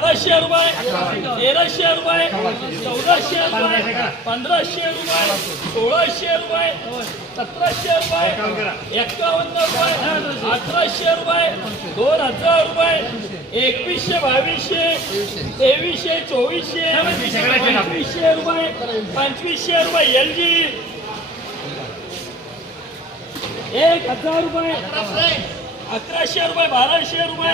बाराशे रुपये तेराशे रुपये चौदाशे रुपये पंधराशे रुपये सोळाशे रुपये सतराशे रुपये एक्कावन्न रुपये अठराशे रुपये दोन हजार रुपये एकवीसशे बावीसशे तेवीसशे चोवीसशे पंचवीसशे रुपये पंचवीसशे रुपये एल जी एक हजार रुपये. अकराशे रुपये बाराशे रुपये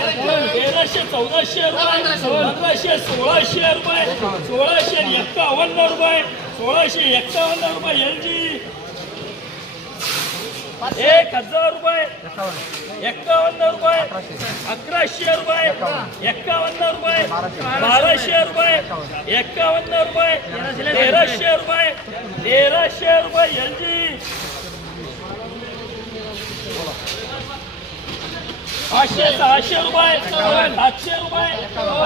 तेराशे चौदाशे रुपये पंधराशे सोळाशे रुपये सोळाशे एक्कावन्न रुपये सोळाशे एक्कावन्न रुपये एल जी एक हजार रुपये एक्कावन्न रुपये अकराशे रुपये एक्कावन्न रुपये बाराशे रुपये एक्कावन्न रुपये तेराशे रुपये तेराशे रुपये एल जी पाचशे सहाशे रुपये सातशे रुपये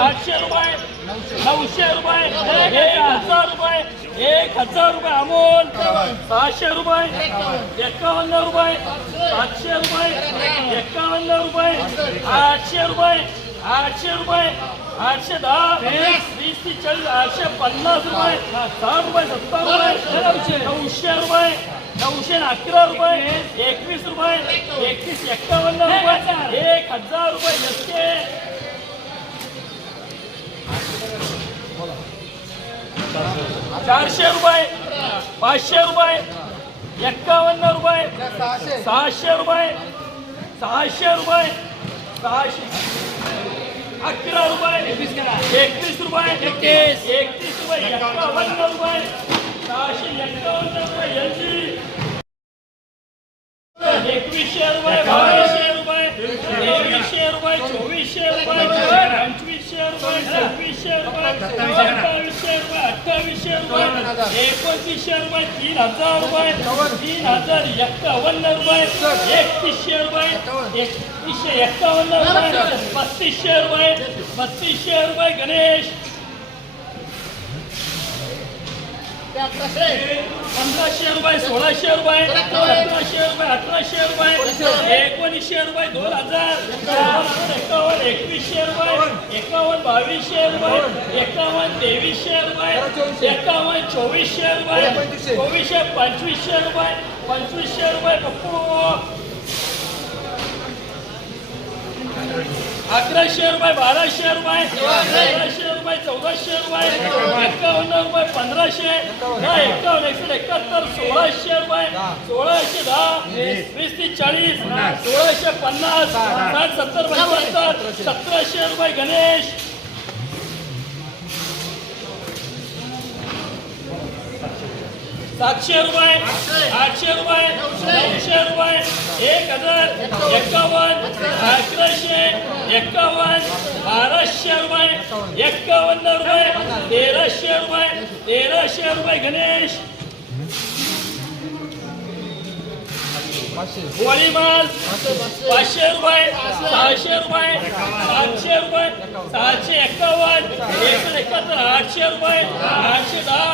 आठशे रुपये नऊशे रुपये एक हजार रुपये एक हजार रुपये अमोल सहाशे रुपये एकावन्न रुपये सातशे रुपये एकावन्न रुपये आठशे रुपये आठशे रुपये आठशे दहा वीस ते चाळीस आठशे पन्नास रुपये सहा रुपये सत्तर रुपये नऊशे रुपये नऊशे अकरा रुपये एकवीस रुपये एकवीस एक्कावन्न रुपये एक हजार रुपये नसते. चारशे रुपये पाचशे रुपये एक्कावन्न रुपये सहाशे रुपये सहाशे रुपये सहाशे. अकरा रुपये एकवीस रुपये एकतीस एकतीस रुपये एक्कावन्न रुपये एकवीसशे रुपये बावीसशे रुपये तेवीसशे रुपये चोवीसशे रुपये पंचवीसशे रुपये सव्वीसशे रुपये सत्तावीसशे रुपये अठ्ठावीसशे रुपये एकोणतीसशे रुपये तीन हजार रुपये तीन हजार एक्कावन्न रुपये एकतीसशे रुपये एकतीसशे एक्कावन्न रुपये बत्तीसशे रुपये बत्तीसशे रुपये गणेश. पंधराशे रुपये सोळाशे रुपये सतराशे रुपये अठराशे रुपये एकोणीसशे रुपये दोन हजार एकावन्न एकवीसशे रुपये एकावन्न बावीसशे रुपये एकावन्न तेवीसशे रुपये एकावन्न चोवीसशे रुपये चोवीसशे पंचवीसशे रुपये पंचवीसशे रुपये पप्पू अकराशे रुपये बाराशे रुपये तेराशे रुपये चौदाशे रुपये एकावन्न रुपये पंधराशे दहा एकावन्न एकशे एकाहत्तर सोळाशे रुपये सोळाशे दहा वीस ते चाळीस सोळाशे पन्नास साठ सत्तर पंच्याहत्तर सतराशे रुपये गणेश. सातशे रुपये आठशे रुपये नऊशे रुपये एक हजार एकावन्न अकराशे एकावन्न बाराशे रुपये एकावन्न रुपये तेराशे रुपये तेराशे रुपये गणेश. गोळी माल पाचशे रुपये सहाशे रुपये सातशे रुपये सहाशे एक्कावन्न एकशे एकाहत्तर आठशे रुपये आठशे दहा.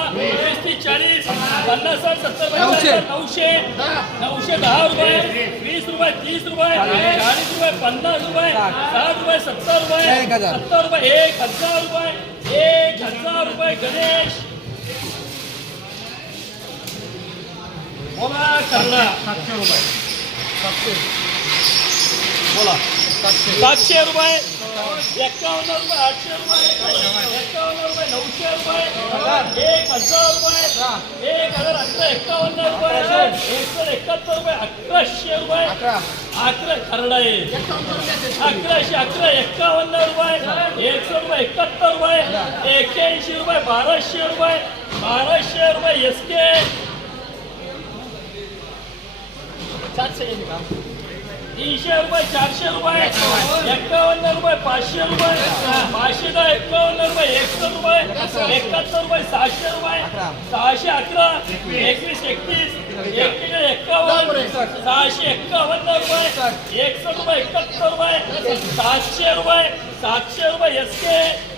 पन्नास साठ सत्तर पंच्याहत्तर नऊशे. नऊशे. दहा रुपये वीस रुपये तीस रुपये चाळीस रुपये पन्नास रुपये साठ रुपये सत्तर रुपये सत्तर रुपये एक हजार रुपये एक हजार रुपये गणेश. बोला करला सातशे रुपये. एक्कावन्न रुपये आठशे रुपये एक्कावन्न रुपये नऊशे रुपये. एक हजार रुपये एक हजार अकरा एक्कावन्न रुपये एकशे एकाहत्तर रुपये अकराशे रुपये अकरा खरडा आहे अकराशे अकरा एक्कावन्न रुपये एकशे रुपये एकाहत्तर रुपये एक्क्याऐंशी रुपये बाराशे रुपये बाराशे रुपये एस के तीनशे रुपये चारशे रुपये एक्कावन्न रुपये पाचशे रुपये पाचशे एकाहत्तर रुपये एकाहत्तर रुपये सहाशे रुपये सहाशे अकरा एकवीस एकतीस एकतीस सहाशे एक्कावन्न रुपये एकसष्ट रुपये एकाहत्तर रुपये सातशे रुपये सातशे रुपये एस के